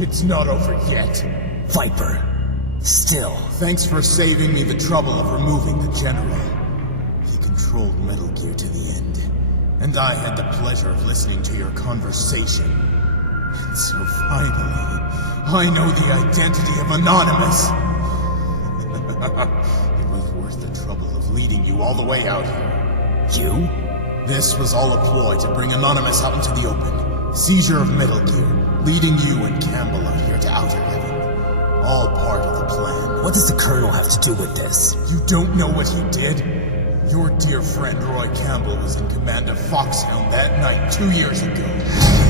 It's not over yet. Viper. Still. Thanks for saving me the trouble of removing the General. He controlled Metal Gear to the end, and I had the pleasure of listening to your conversation. And so finally, I know the identity of Anonymous. It was worth the trouble of leading you all the way out here. You? This was all a ploy to bring Anonymous out into the open. Seizure of Metal Gear, leading you and Campbell out here to Outer Heaven. All part of the plan. What does the Colonel have to do with this? You don't know what he did? Your dear friend Roy Campbell was in command of Foxhound that night 2 years ago.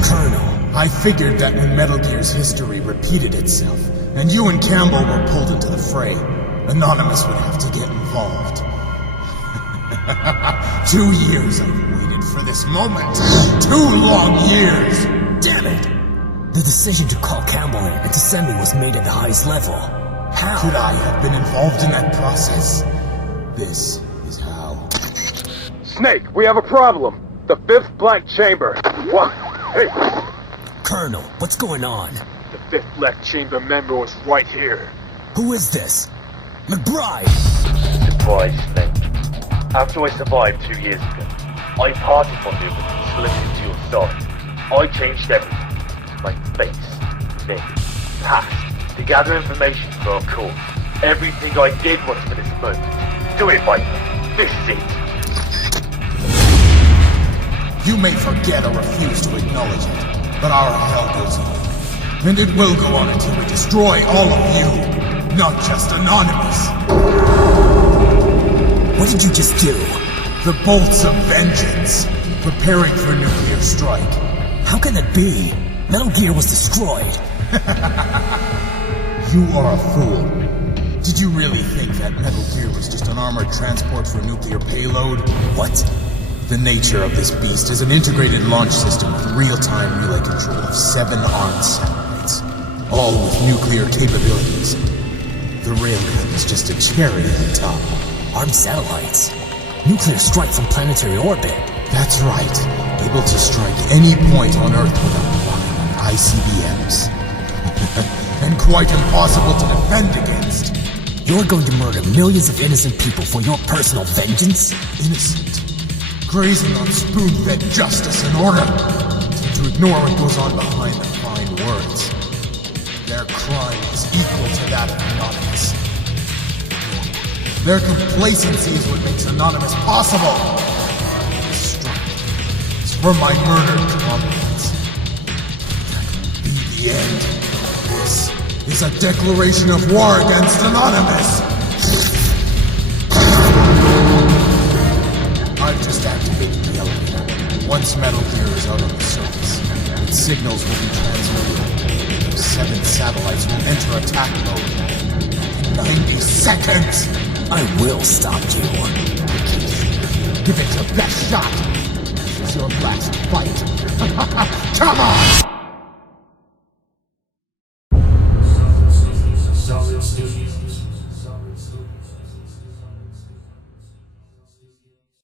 Colonel. I figured that when Metal Gear's history repeated itself, and you and Campbell were pulled into the fray, Anonymous would have to get involved. 2 years I've waited for this moment. 2 long years! Damn it! The decision to call Campbell in and to send me was made at the highest level. How? Could I have been involved in that process? This is how. Snake, we have a problem. The 5th blank chamber. What? Hey! Colonel, what's going on? The 5th black chamber member was right here. Who is this? McBRIDE! Surprise, Snake. After I survived 2 years ago, I parted from you and slipped into your side. I changed everything. My face, name, past, to gather information for our cause. Everything I did was for this moment. Do it, Viper. This is it. You may forget or refuse to acknowledge it, but our hell goes on. And it will go on until we destroy all of you, not just Anonymous. What did you just do? The bolts of vengeance, preparing for nuclear strike. How can it be? Metal Gear was destroyed. You are a fool. Did you really think that Metal Gear was just an armored transport for nuclear payload? What? The nature of this beast is an integrated launch system with real-time relay control of 7 armed satellites, all with nuclear capabilities. The railgun is just a cherry at the top. Armed satellites? Nuclear strike from planetary orbit? That's right. Able to strike any point on Earth without relying on ICBMs. And quite impossible to defend against. You're going to murder millions of innocent people for your personal vengeance? Innocent. Grazing on spoon-fed justice in order to ignore what goes on behind the fine words. Their crime is equal to that of Anonymous. Their complacency is what makes Anonymous possible. This strike is for my murdered comrades. That will be the end. This is a declaration of war against Anonymous. I've just activated the elevator. Once Metal Gear is out on the surface, its signals will be transmitted. Those 7 satellites will enter attack mode. In 90 seconds! I will stop you. Give it your best shot. This is your last fight. Come on!